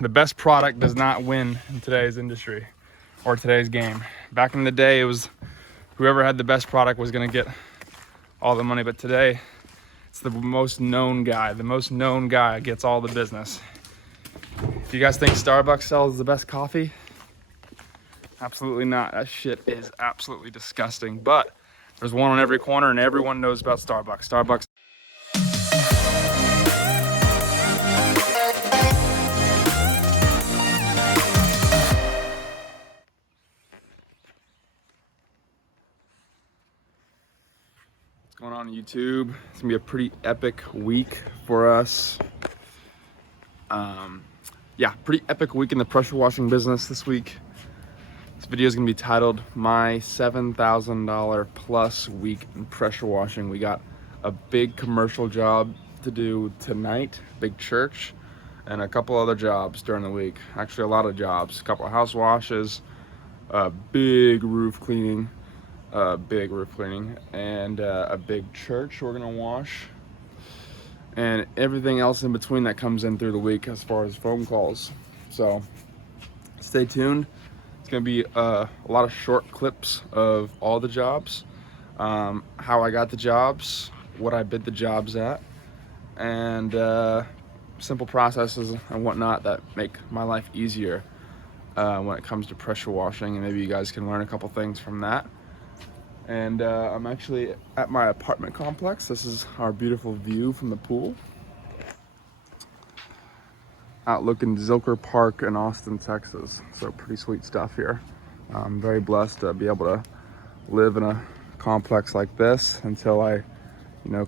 the best product does not win in today's industry or today's game. Back in the day, it was whoever had the best product was gonna get all the money, but today, it's the most known guy. The most known guy gets all the business. If you guys think Starbucks sells the best coffee, absolutely not. That shit is absolutely disgusting, but there's one on every corner and everyone knows about Starbucks. Starbucks. What's going on YouTube? It's gonna be a pretty epic week for us. Yeah, pretty epic week in the pressure washing business this week. This video is gonna be titled My $7,000 plus week in pressure washing. We got a big commercial job to do tonight, big church, and a couple other jobs during the week. Actually, a lot of jobs, a couple of house washes, big roof cleaning, and a big church we're gonna wash, and everything else in between that comes in through the week as far as phone calls. So stay tuned. It's gonna be a lot of short clips of all the jobs, how I got the jobs, what I bid the jobs at, and simple processes and whatnot that make my life easier when it comes to pressure washing, and maybe you guys can learn a couple things from that. And I'm actually at my apartment complex. This is our beautiful view from the pool. Outlooking Zilker Park in Austin, Texas. So pretty sweet stuff here. I'm very blessed to be able to live in a complex like this until I,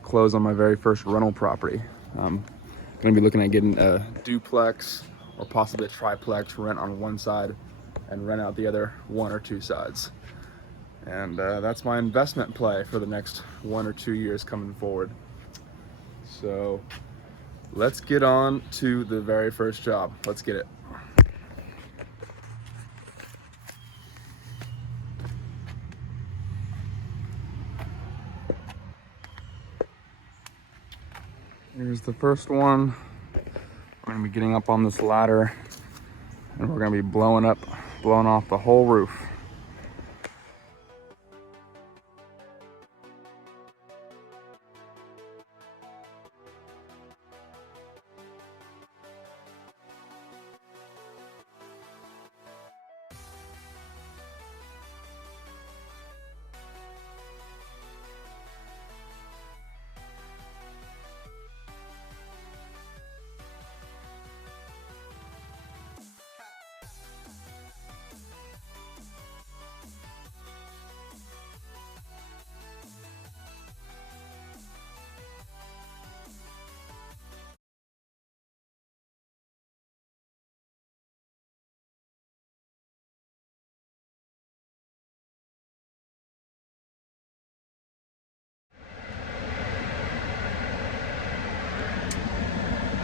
close on my very first rental property. I'm gonna be looking at getting a duplex or possibly a triplex, rent on one side and rent out the other one or two sides. And that's my investment play for the next 1 or 2 years coming forward. So let's get on to the very first job. Let's get it. Here's the first one. We're gonna be getting up on this ladder and we're gonna be blowing off the whole roof.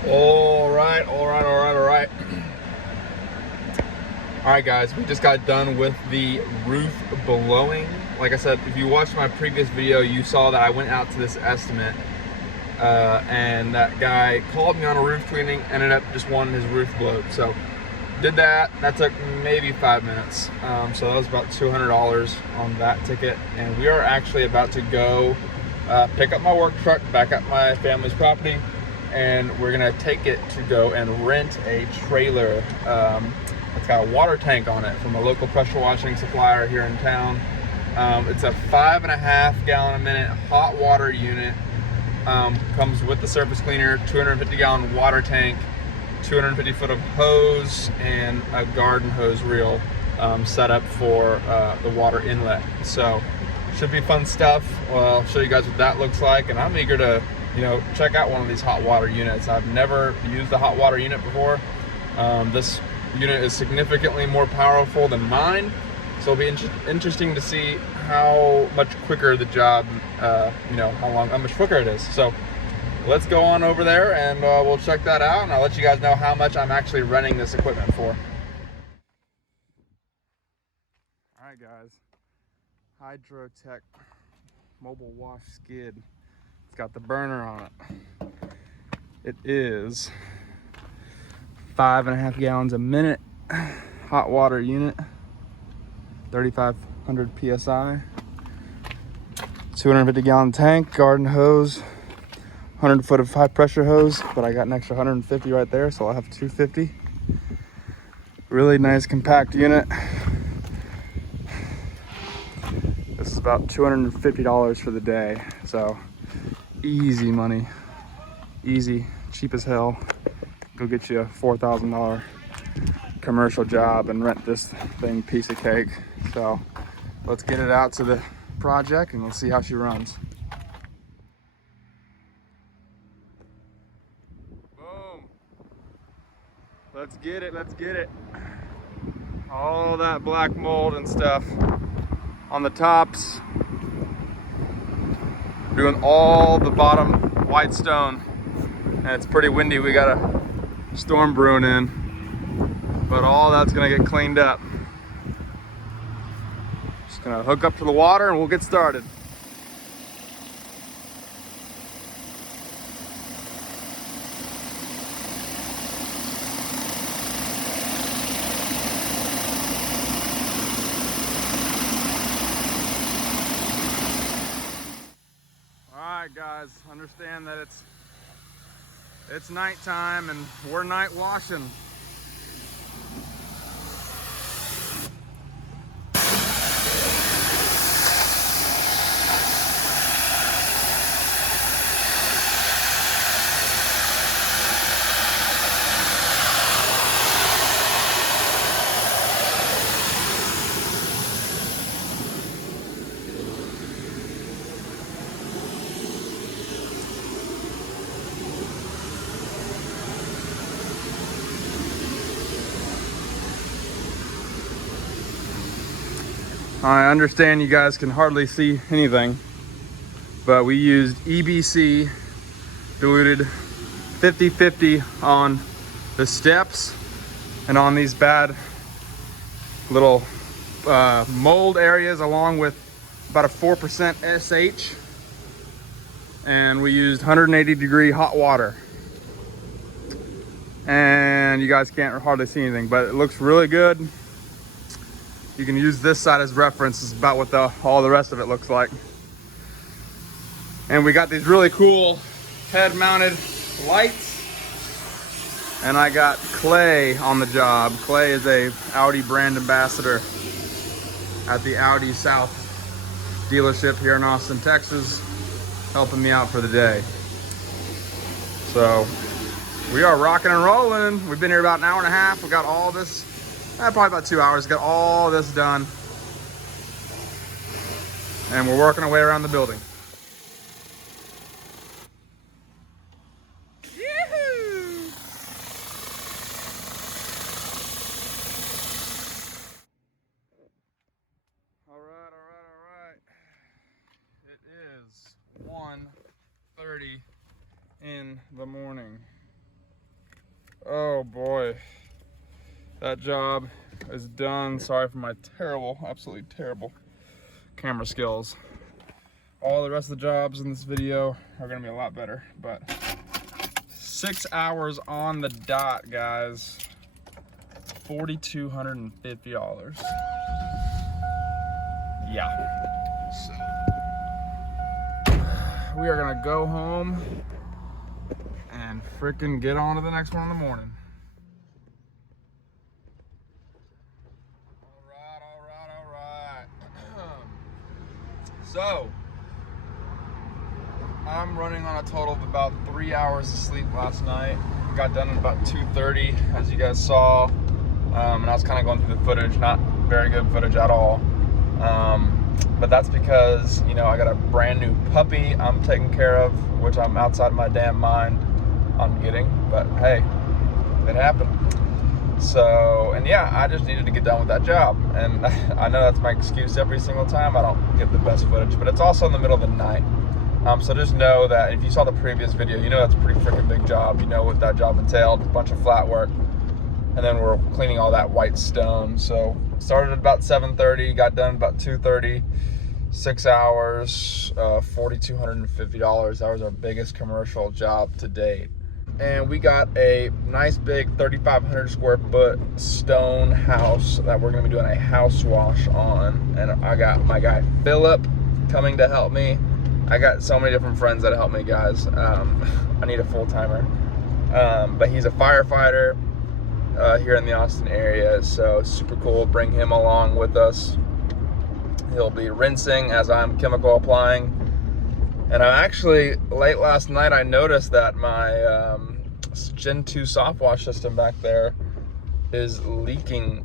All right. All right, guys, we just got done with the roof blowing. Like I said, if you watched my previous video, you saw that I went out to this estimate and that guy called me on a roof cleaning, ended up just wanting his roof blowed. So did that. That took maybe 5 minutes. So that was about $200 on that ticket. And we are actually about to go pick up my work truck back at my family's property, and we're gonna take it to go and rent a trailer. It's got a water tank on it from a local pressure washing supplier here in town. It's a 5.5 gallon a minute hot water unit. Comes with the surface cleaner, 250 gallon water tank, 250 foot of hose, and a garden hose reel set up for the water inlet. So should be fun stuff. Well, I'll show you guys what that looks like, and I'm eager to check out one of these hot water units. I've never used a hot water unit before. This unit is significantly more powerful than mine, so it'll be interesting to see how much quicker the job, how much quicker it is. So let's go on over there and we'll check that out, and I'll let you guys know how much I'm actually renting this equipment for. All right, guys, Hydrotech mobile wash skid. It's got the burner on it. It is 5.5 gallons a minute hot water unit, 3,500 PSI, 250 gallon tank, garden hose, 100 foot of high pressure hose, but I got an extra 150 right there, so I'll have 250. Really nice compact unit. This is about $250 for the day, so easy money, easy, cheap as hell. Go get you a $4,000 commercial job and rent this thing piece of cake. So let's get it out to the project and we'll see how she runs. Boom. Let's get it, let's get it. All that black mold and stuff on the tops. Doing all the bottom white stone. And it's pretty windy, we got a storm brewing in. But all that's gonna get cleaned up. Just gonna hook up to the water and we'll get started. Alright guys, understand that it's nighttime and we're night washing. I understand you guys can hardly see anything, but we used EBC diluted 50/50 on the steps and on these bad little mold areas, along with about a 4% SH, and we used 180-degree hot water. And you guys can't hardly see anything, but it looks really good. You can use this side as reference. It's about what all the rest of it looks like. And we got these really cool head-mounted lights. And I got Clay on the job. Clay is a Audi brand ambassador at the Audi South dealership here in Austin, Texas, helping me out for the day. So we are rocking and rolling. We've been here about an hour and a half. We got all this, probably about 2 hours, got all this done. And we're working our way around the building. Yee-hoo! All right. It is 1:30 in the morning. Oh boy. That job is done. Sorry for my absolutely terrible camera skills. All the rest of the jobs in this video are gonna be a lot better, but 6 hours on the dot, guys. $4,250. Yeah. So we are gonna go home and freaking get on to the next one in the morning. So, I'm running on a total of about 3 hours of sleep last night. Got done at about 2:30, as you guys saw. And I was kind of going through the footage, not very good footage at all. But that's because, you know, I got a brand new puppy I'm taking care of, which I'm outside my damn mind on getting. But hey, it happened. So, and yeah, I just needed to get done with that job. And I know that's my excuse every single time. I don't get the best footage, but it's also in the middle of the night. So just know that if you saw the previous video, you know that's a pretty freaking big job. You know what that job entailed, a bunch of flat work. And then we're cleaning all that white stone. So started at about 7:30, got done about 2:30, 6 hours, $4,250. That was our biggest commercial job to date. and we got a nice big 3,500 square foot stone house that we're gonna be doing a house wash on. And I got my guy Philip coming to help me. I got so many different friends that help me, guys. I need a full-timer, but he's a firefighter here in the Austin area, so super cool. Bring him along with us. He'll be rinsing as I'm chemical applying. And I actually, late last night, I noticed that my Gen 2 soft wash system back there is leaking.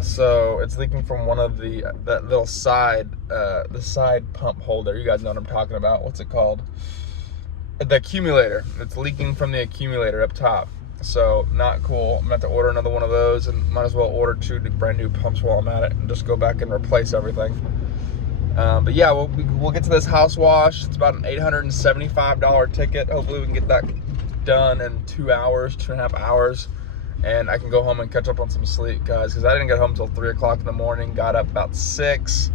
So it's leaking from one of that little side, the side pump holder. You guys know what I'm talking about. What's it called? The accumulator. It's leaking from the accumulator up top. So not cool. I'm gonna have to order another one of those, and might as well order 2 brand new pumps while I'm at it and just go back and replace everything. But yeah, we'll get to this house wash. It's about an $875 ticket. Hopefully we can get that done in 2 hours, 2.5 hours. And I can go home and catch up on some sleep, guys, because I didn't get home until 3 o'clock in the morning. Got up about 6,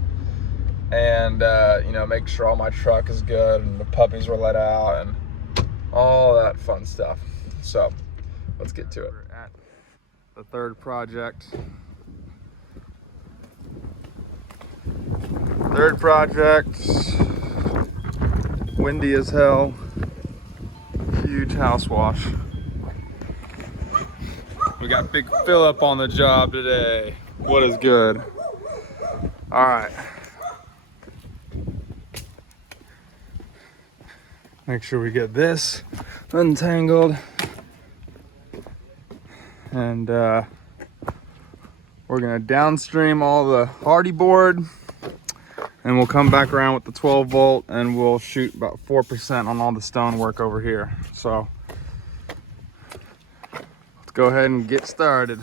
and you know, make sure all my truck is good and the puppies were let out and all that fun stuff. So let's get to it. We're at the third project. Third project, windy as hell, huge house wash. We got Big Philip on the job today. What is good? All right. Make sure we get this untangled. And we're gonna downstream all the hardy board. And we'll come back around with the 12 volt and we'll shoot about 4% on all the stone work over here. So let's go ahead and get started.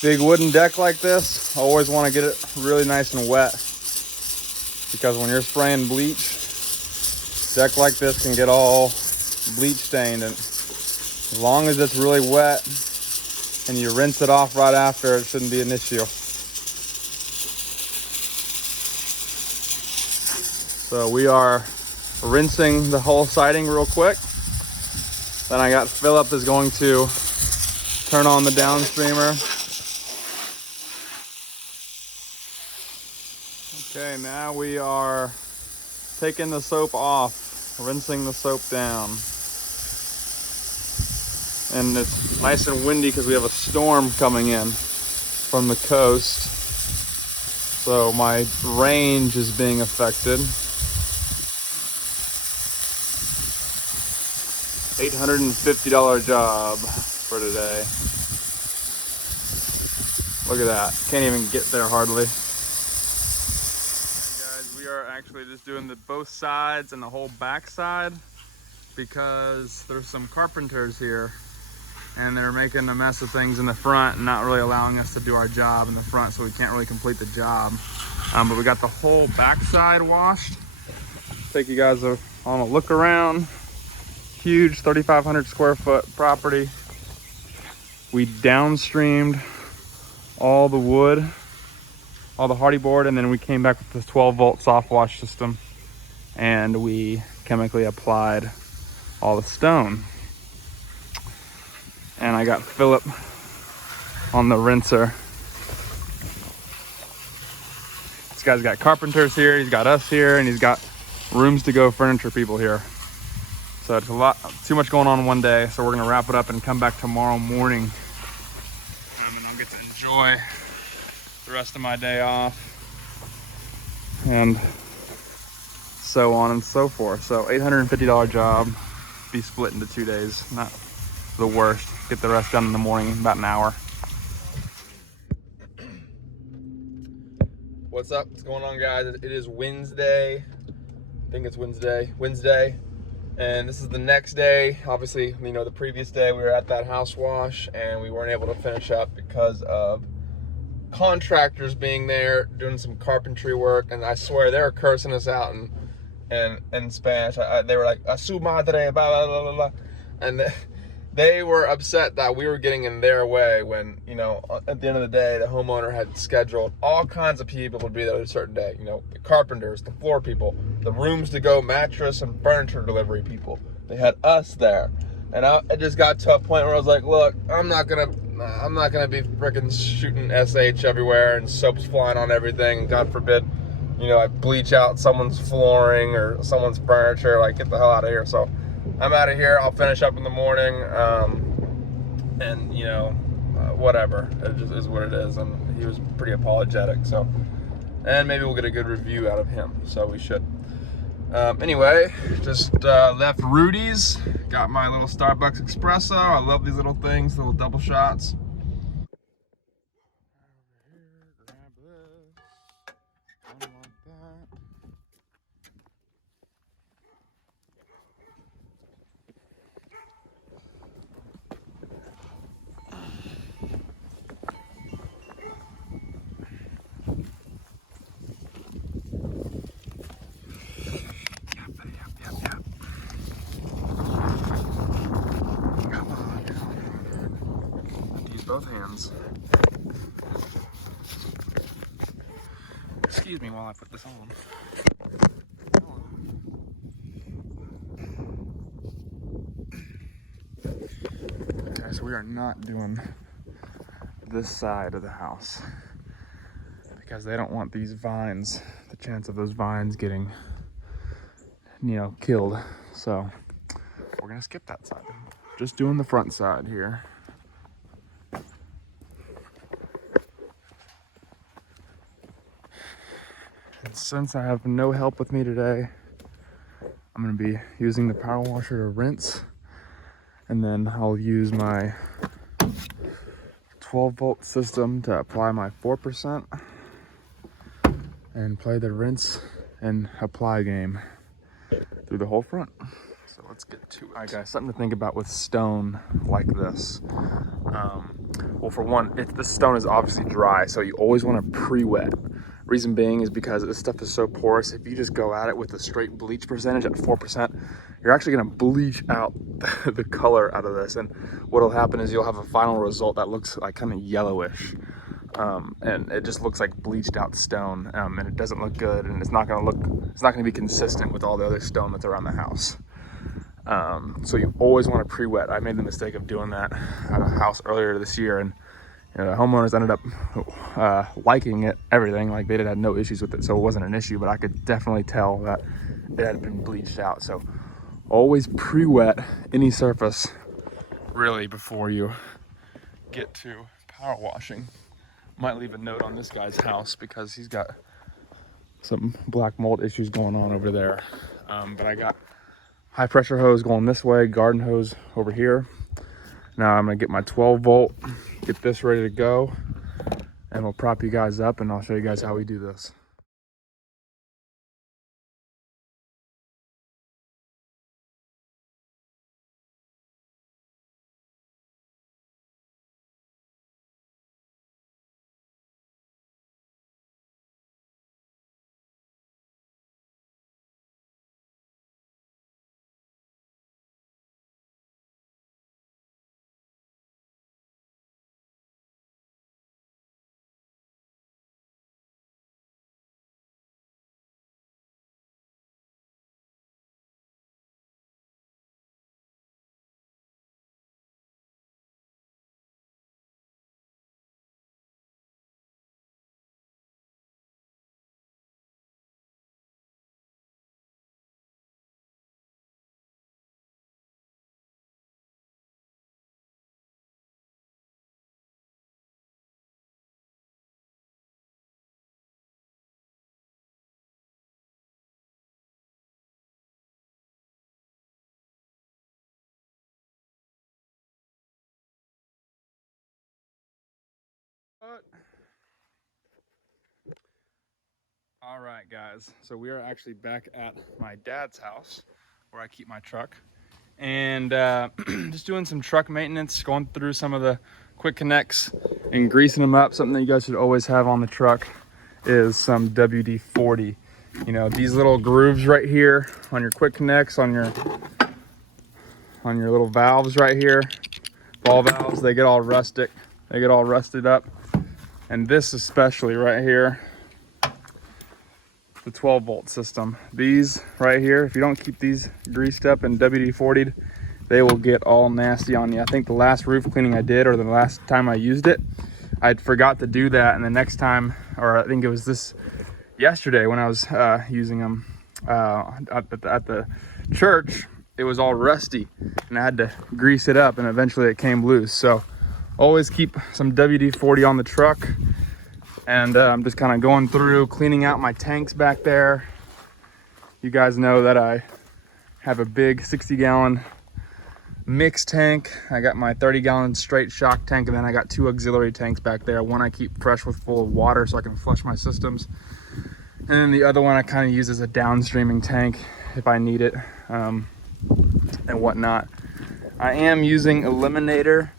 Big wooden deck like this, I always want to get it really nice and wet, because when you're spraying bleach, deck like this can get all bleach stained, and as long as it's really wet and you rinse it off right after, it shouldn't be an issue. So we are rinsing the whole siding real quick. Then I got Philip is going to turn on the downstreamer. Okay, now we are taking the soap off, rinsing the soap down. And it's nice and windy because we have a storm coming in from the coast. So my range is being affected. $850 job for today. Look at that. Can't even get there hardly. Hey guys, we are actually just doing both sides and the whole back side because there's some carpenters here. And they're making a mess of things in the front and not really allowing us to do our job in the front, so we can't really complete the job. But we got the whole backside washed. Take you guys on a look around. Huge 3,500 square foot property. We downstreamed all the wood, all the hardy board, and then we came back with the 12 volt soft wash system, and we chemically applied all the stone. And I got Philip on the rinser. This guy's got carpenters here, he's got us here, and he's got rooms to go furniture people here. So it's too much going on one day. So we're gonna wrap it up and come back tomorrow morning. And I'll get to enjoy the rest of my day off. And so on and so forth. So $850 job, be split into 2 days. Not the worst. Get the rest done in the morning, about an hour. What's up? What's going on, guys? It is Wednesday. I think it's Wednesday. And this is the next day. Obviously, you know, the previous day we were at that house wash and we weren't able to finish up because of contractors being there doing some carpentry work. And I swear they were cursing us out in Spanish. They were like, "A su madre, blah, blah, blah, blah." And they were upset that we were getting in their way when, you know, at the end of the day, the homeowner had scheduled all kinds of people to be there at a certain day. You know, the carpenters, the floor people, the rooms to go mattress and furniture delivery people. They had us there. And it just got to a point where I was like, look, I'm not gonna be freaking shooting SH everywhere and soaps flying on everything. God forbid, you know, I bleach out someone's flooring or someone's furniture. Like, get the hell out of here. So I'm out of here. I'll finish up in the morning, and you know, whatever. It just is what it is. And he was pretty apologetic. So, and maybe we'll get a good review out of him. So we should. Anyway, just left Rudy's. Got my little Starbucks espresso. I love these little things, little double shots. Both hands. Excuse me while I put this on. Okay, so we are not doing this side of the house because they don't want these vines, the chance of those vines getting, you know, killed. So we're gonna skip that side. Just doing the front side here. And since I have no help with me today, I'm gonna be using the power washer to rinse, and then I'll use my 12-volt system to apply my 4% and play the rinse and apply game through the whole front. So let's get to it. All right, guys, something to think about with stone like this. Well, for one, this stone is obviously dry, so you always want to pre-wet. Reason being is because this stuff is so porous. If you just go at it with a straight bleach percentage at 4%, you're actually gonna bleach out the color out of this. And what'll happen is you'll have a final result that looks like kind of yellowish. And it just looks like bleached out stone, and it doesn't look good, and it's not gonna be consistent with all the other stone that's around the house. So you always want to pre-wet. I made the mistake of doing that at a house earlier this year, and you know, the homeowners ended up liking it, everything. Like, they had no issues with it, so it wasn't an issue, but I could definitely tell that it had been bleached out. So always pre-wet any surface really before you get to power washing. Might leave a note on this guy's house because he's got some black mold issues going on over there. But I got high pressure hose going this way, garden hose over here. Now I'm gonna get my 12-volt, get this ready to go, and we'll prop you guys up and I'll show you guys how we do this. All right, guys, so we are actually back at my dad's house where I keep my truck, and just doing some truck maintenance, going through some of the quick connects and greasing them up. Something that you guys should always have on the truck is some WD-40. You know, these little grooves right here on your quick connects, on your little valves right here, ball valves, they get all rustic. They get all rusted up. And this especially right here, the 12-volt system. These right here, if you don't keep these greased up and WD-40'd, they will get all nasty on you. I think the last roof cleaning I did, or the last time I used it, I forgot to do that. And the next time, or I think it was this yesterday when I was using them at the church, it was all rusty and I had to grease it up, and eventually it came loose. So always keep some WD-40 on the truck. And I'm just kind of going through, cleaning out my tanks back there. You guys know that I have a big 60-gallon mixed tank. I got my 30-gallon straight shock tank, and then I got 2 auxiliary tanks back there. One I keep fresh with full of water so I can flush my systems. And then the other one I kind of use as a downstreaming tank if I need it, and whatnot. I am using Eliminator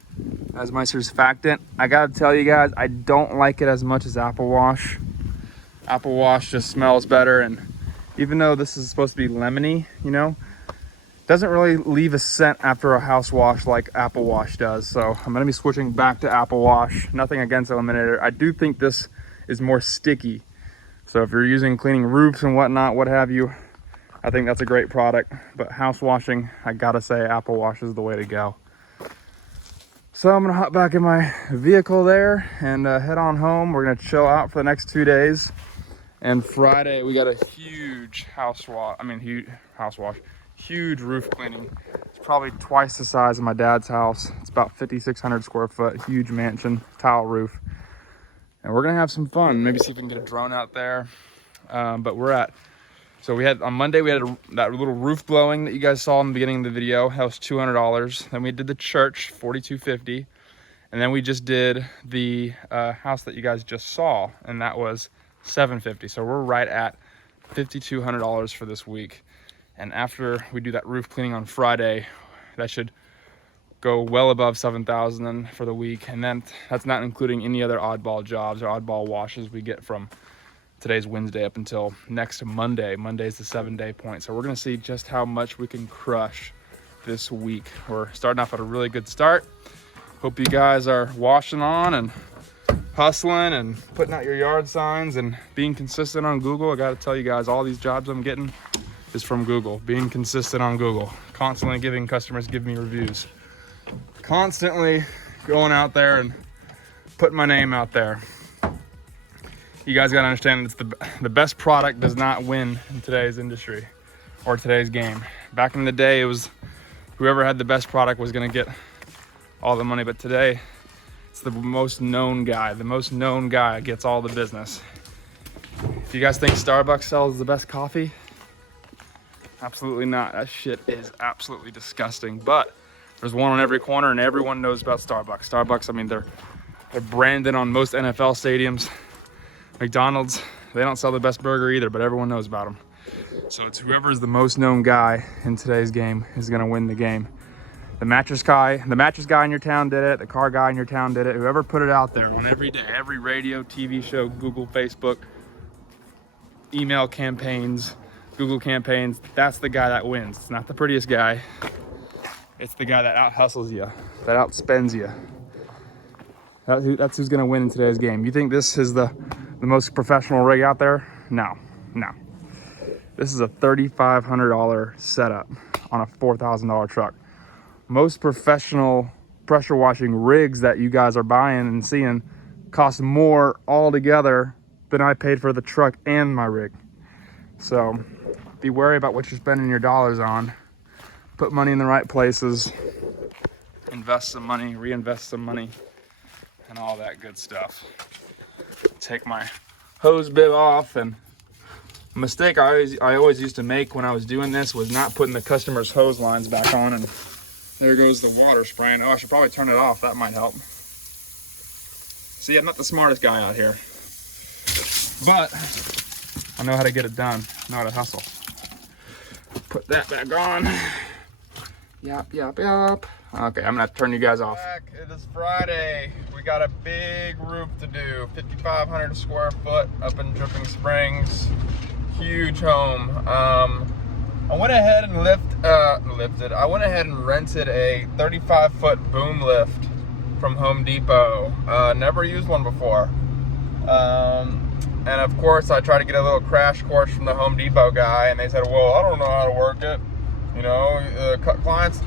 as my surfactant. I gotta tell you guys, I don't like it as much as Apple Wash. Apple Wash just smells better, and even though this is supposed to be lemony, you know, doesn't really leave a scent after a house wash like Apple Wash does. So I'm gonna be switching back to Apple Wash. Nothing against Eliminator. I do think this is more sticky. So if you're using cleaning roofs and whatnot, what have you, I think that's a great product. But house washing, I gotta say Apple Wash is the way to go. So I'm gonna hop back in my vehicle there and head on home. We're gonna chill out for the next 2 days. And Friday we got a huge huge roof cleaning. It's probably twice the size of my dad's house. It's about 5,600 square foot, huge mansion, tile roof. And we're gonna have some fun. Maybe see if we can get a drone out there. So we had, on Monday, we had that little roof blowing that you guys saw in the beginning of the video. That was $200. Then we did the church, $42.50. And then we just did the house that you guys just saw, and that was $750. So we're right at $5,200 for this week. And after we do that roof cleaning on Friday, that should go well above $7,000 for the week. And then that's not including any other oddball jobs or oddball washes we get from today's Wednesday up until next Monday. Monday's the 7-day point. So we're gonna see just how much we can crush this week. We're starting off at a really good start. Hope you guys are washing on and hustling and putting out your yard signs and being consistent on Google. I gotta tell you guys, all these jobs I'm getting is from Google. Being consistent on Google. Constantly giving customers give me reviews. Constantly going out there and putting my name out there. You guys gotta understand, it's the best product does not win in today's industry or today's game. Back in the day, it was whoever had the best product was gonna get all the money, but today it's the most known guy. The most known guy gets all the business. If you guys think Starbucks sells the best coffee, absolutely not. That shit is absolutely disgusting. But there's one on every corner and everyone knows about Starbucks. Starbucks, I mean, they're branded on most NFL stadiums. McDonald's, they don't sell the best burger either, but everyone knows about them. So it's whoever's the most known guy in today's game is gonna win the game. The mattress guy in your town did it, the car guy in your town did it, whoever put it out there on every day, every radio, TV show, Google, Facebook, email campaigns, Google campaigns, that's the guy that wins. It's not the prettiest guy. It's the guy that out-hustles you, that outspends you. That's who's gonna win in today's game. You think this is the most professional rig out there? No. This is a $3,500 setup on a $4,000 truck. Most professional pressure washing rigs that you guys are buying and seeing cost more altogether than I paid for the truck and my rig. So be wary about what you're spending your dollars on. Put money in the right places, invest some money, reinvest some money, and all that good stuff. Take my hose bib off, and a mistake I always used to make when I was doing this was not putting the customer's hose lines back on, and there goes the water spraying. Oh, I should probably turn it off. That might help. See, I'm not the smartest guy out here, but I know how to get it done. I know how to hustle. Put that back on. Yup. Okay, I'm gonna have to turn you guys off. It is Friday. We got a big roof to do. 5,500 square foot up in Dripping Springs. Huge home. I went ahead and I went ahead and rented a 35-foot boom lift from Home Depot. Never used one before. And of course, I tried to get a little crash course from the Home Depot guy, and they said, well, I don't know how to work it. You know,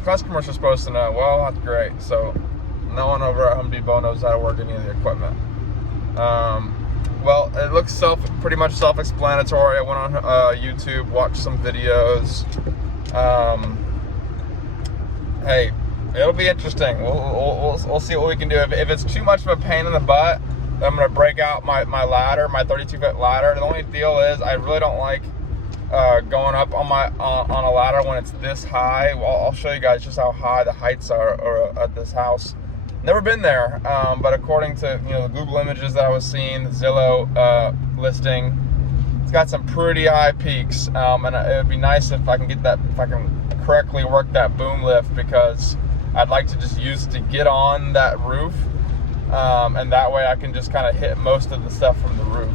customers are supposed to know. Well, that's great. So no one over at Home Depot knows how to work any of the equipment. Well, it looks pretty much self-explanatory. I went on YouTube, watched some videos. Hey, it'll be interesting. We'll see what we can do. If it's too much of a pain in the butt, then I'm gonna break out my ladder, my 32-foot ladder. The only deal is I really don't like going up on a ladder when it's this high. Well, I'll show you guys just how high the heights are at this house. Never been there, but according to the Google images that I was seeing, the Zillow listing, it's got some pretty high peaks, and it would be nice if I can correctly work that boom lift, because I'd like to just use it to get on that roof, and that way I can just kind of hit most of the stuff from the roof.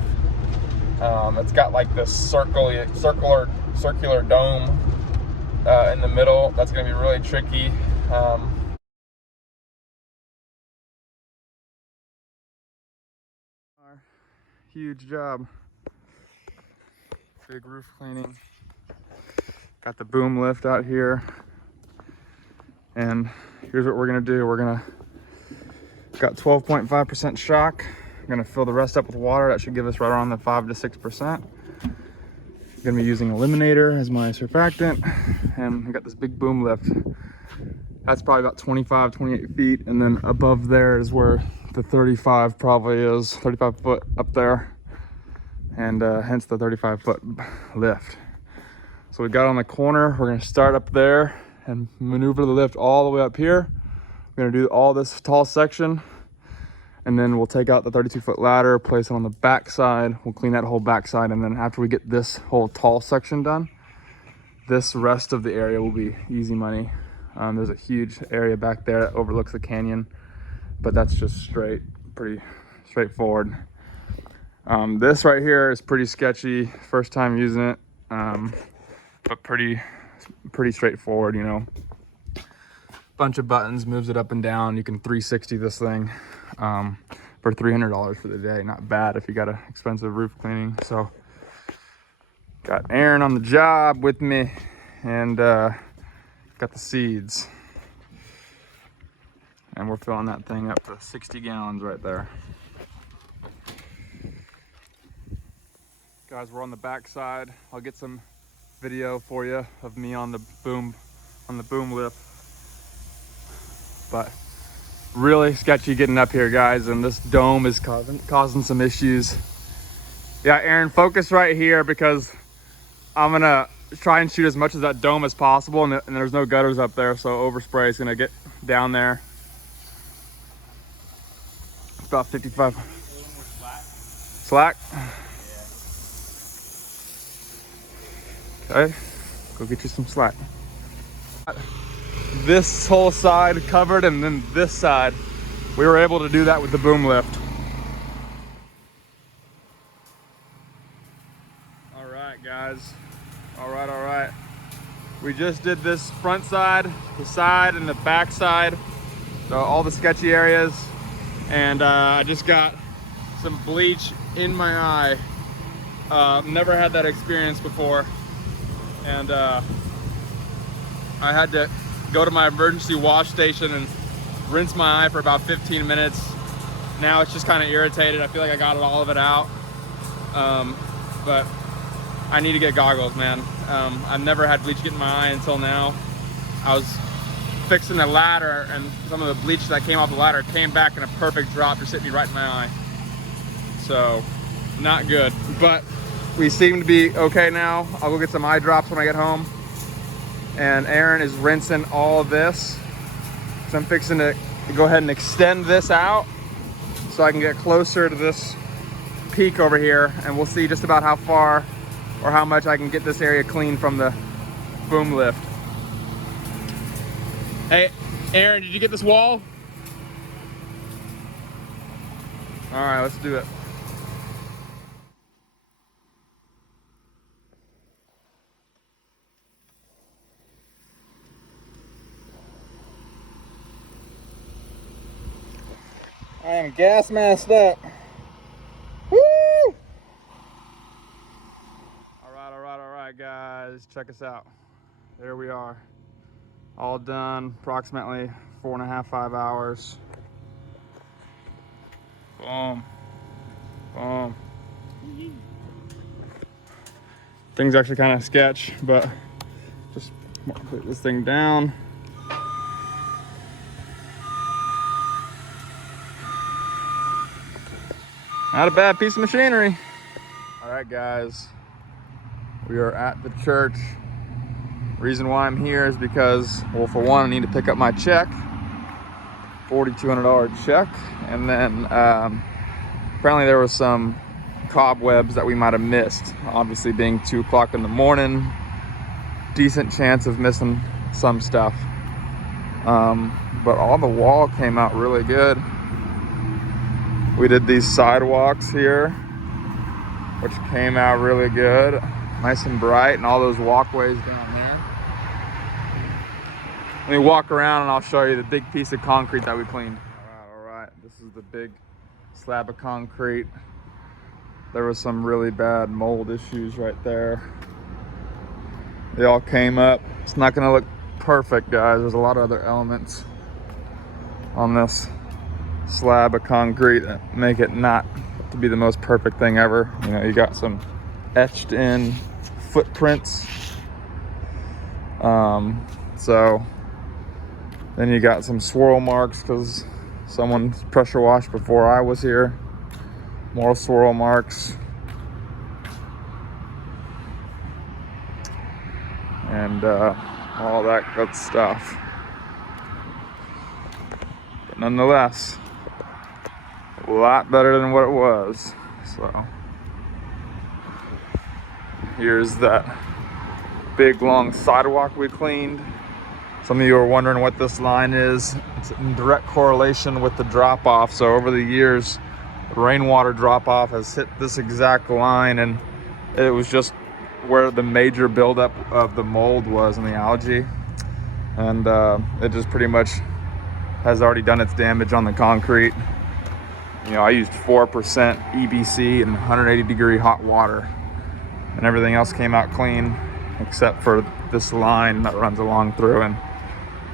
It's got like this circular dome in the middle. That's going to be really tricky. Huge job. Big roof cleaning. Got the boom lift out here. And here's what we're gonna do. Got 12.5% shock. I'm gonna fill the rest up with water. That should give us right around the 5 to 6%. Gonna be using Eliminator as my surfactant. And I got this big boom lift. That's probably about 25, 28 feet. And then above there is where the 35 probably is, 35 foot up there, and hence the 35-foot lift. So we got on the corner. We're gonna start up there and maneuver the lift all the way up here. We're gonna do all this tall section, and then we'll take out the 32-foot ladder, place it on the back side. We'll clean that whole back side, and then after we get this whole tall section done, this rest of the area will be easy money. There's a huge area back there that overlooks the canyon, but that's just pretty straightforward. This right here is pretty sketchy, first time using it, but pretty straightforward, Bunch of buttons, moves it up and down. You can 360 this thing for $300 for the day. Not bad if you got an expensive roof cleaning. So got Aaron on the job with me, and got the seeds. And we're filling that thing up to 60 gallons right there. Guys, we're on the back side. I'll get some video for you of me on the boom lift. But really sketchy getting up here, guys, and this dome is causing some issues. Yeah, Aaron, focus right here, because I'm gonna try and shoot as much of that dome as possible, and there's no gutters up there, so overspray is gonna get down there. It's about 55. Slack? Okay, go get you some slack. This whole side covered, and then this side, we were able to do that with the boom lift. All right, guys. All right. We just did this front side, the side, and the back side, so all the sketchy areas. And I just got some bleach in my eye. Never had that experience before. And I had to go to my emergency wash station and rinse my eye for about 15 minutes. Now it's just kind of irritated. I feel like I got all of it out. But I need to get goggles, man. I've never had bleach get in my eye until now. I was fixing the ladder, and some of the bleach that came off the ladder came back in a perfect drop, just hit me right in my eye. So, not good. But we seem to be okay now. I'll go get some eye drops when I get home. And Aaron is rinsing all of this. So I'm fixing to go ahead and extend this out so I can get closer to this peak over here, and we'll see just about how far or how much I can get this area clean from the boom lift. Hey, Aaron, did you get this wall? All right, let's do it. I am gas masked up. Woo! All right, guys, check us out. There we are, all done, approximately 4.5, 5 hours. Boom, boom. Things actually kind of sketch, but just put this thing down. Not a bad piece of machinery. All right, guys, we are at the church. Reason why I'm here is because, well, for one, I need to pick up my check, $4,200 check, and then apparently there was some cobwebs that we might have missed. Obviously, being 2 o'clock in the morning, decent chance of missing some stuff. But all the wall came out really good. We did these sidewalks here, which came out really good, nice and bright, and all those walkways down there. Let me walk around and I'll show you the big piece of concrete that we cleaned. All right, this is the big slab of concrete. There was some really bad mold issues right there. They all came up. It's not gonna look perfect, guys. There's a lot of other elements on this slab of concrete that make it not to be the most perfect thing ever. You know, you got some etched in footprints. So then you got some swirl marks because someone pressure washed before I was here. More swirl marks. And all that good stuff. But nonetheless, a lot better than what it was. So here's that big long sidewalk we cleaned. Some of you are wondering what this line is. It's in direct correlation with the drop off. So over the years, the rainwater drop off has hit this exact line, and it was just where the major buildup of the mold was in the algae. And it just pretty much has already done its damage on the concrete. You know, I used 4% EBC and 180-degree hot water, and everything else came out clean except for this line that runs along through. And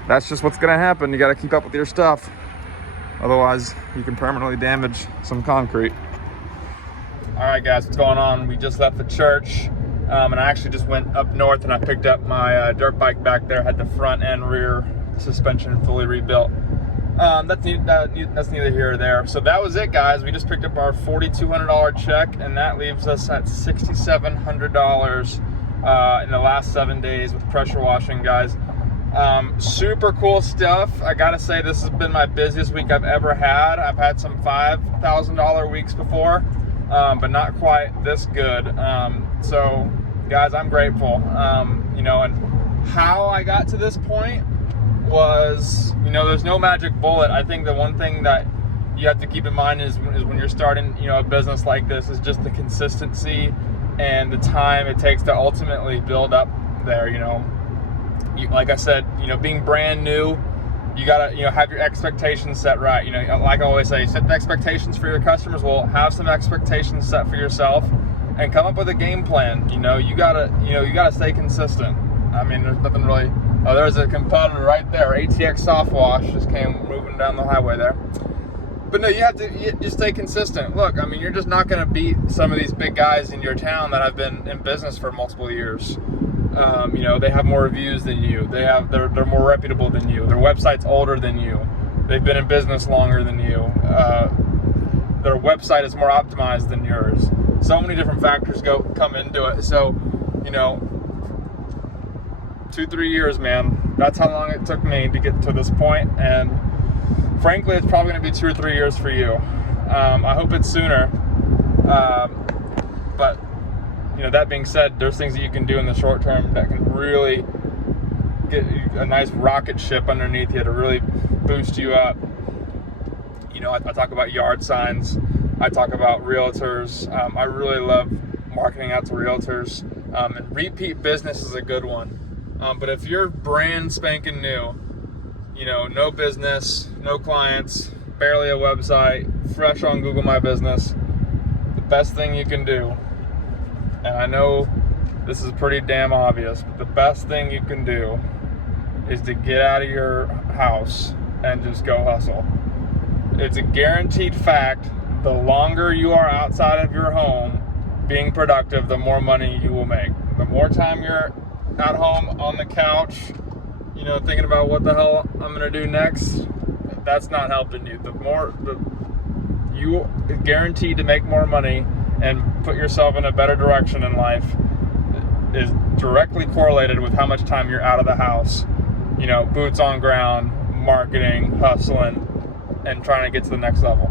that's just what's gonna happen. You gotta keep up with your stuff. Otherwise, you can permanently damage some concrete. All right, guys, what's going on? We just left the church, and I actually just went up north and I picked up my dirt bike back there. Had the front and rear suspension fully rebuilt. That's neither here or there. So that was it, guys. We just picked up our $4,200 check, and that leaves us at $6,700 in the last 7 days with pressure washing, guys. Super cool stuff. I gotta say, this has been my busiest week I've ever had. I've had some $5,000 weeks before, but not quite this good. So guys, I'm grateful. You know, and how I got to this point was, you know, there's no magic bullet. I think the one thing that you have to keep in mind is when you're starting, you know, a business like this, is just the consistency and the time it takes to ultimately build up there. You know, like I said, you know, being brand new, you gotta, you know, have your expectations set right. You know, like I always say, set the expectations for your customers. Well, have some expectations set for yourself, and come up with a game plan. You know, you gotta stay consistent. I mean, there's nothing really. Oh, there's a competitor right there. ATX Soft Wash just came moving down the highway there. But no, you just stay consistent. Look, I mean, you're just not gonna beat some of these big guys in your town that have been in business for multiple years. You know, they have more reviews than you. They're more reputable than you. Their website's older than you. They've been in business longer than you. Their website is more optimized than yours. So many different factors come into it. So, you know, 2-3 years, man. That's how long it took me to get to this point. And frankly, it's probably going to be 2 or 3 years for you. I hope it's sooner. But you know, that being said, there's things that you can do in the short term that can really get a nice rocket ship underneath you to really boost you up. You know, I talk about yard signs. I talk about realtors. I really love marketing out to realtors. And repeat business is a good one. But if you're brand spanking new, you know, no business, no clients, barely a website, fresh on Google My Business, the best thing you can do, and I know this is pretty damn obvious, but the best thing you can do is to get out of your house and just go hustle. It's a guaranteed fact. The longer you are outside of your home being productive, the more money you will make. The more time you're at home on the couch, you know, thinking about what the hell I'm gonna do next, that's not helping you. You are guaranteed to make more money and put yourself in a better direction in life is directly correlated with how much time you're out of the house, you know, boots on ground, marketing, hustling, and trying to get to the next level.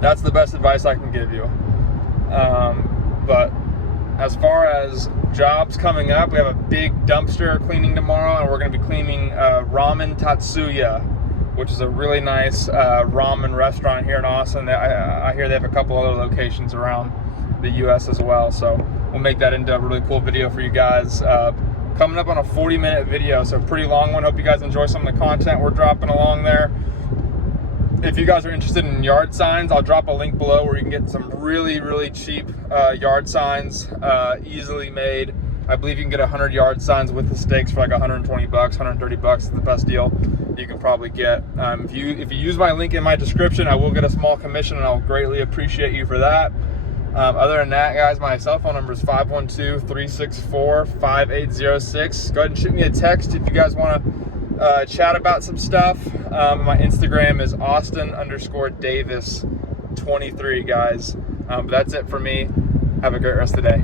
That's the best advice I can give you. But as far as jobs coming up, we have a big dumpster cleaning tomorrow, and we're going to be cleaning Ramen Tatsuya, which is a really nice ramen restaurant here in Austin. I hear they have a couple other locations around the U.S. as well, so we'll make that into a really cool video for you guys. Coming up on a 40-minute video, so pretty long one. Hope you guys enjoy some of the content we're dropping along there. If you guys are interested in yard signs, I'll drop a link below where you can get some really, really cheap yard signs, easily made. I believe you can get 100 yard signs with the stakes for like 120 bucks, 130 bucks is the best deal you can probably get. If you use my link in my description, I will get a small commission, and I'll greatly appreciate you for that. Other than that, guys, my cell phone number is 512-364-5806. Go ahead and shoot me a text if you guys want to chat about some stuff. My Instagram is Austin_Davis23, guys. But that's it for me. Have a great rest of the day.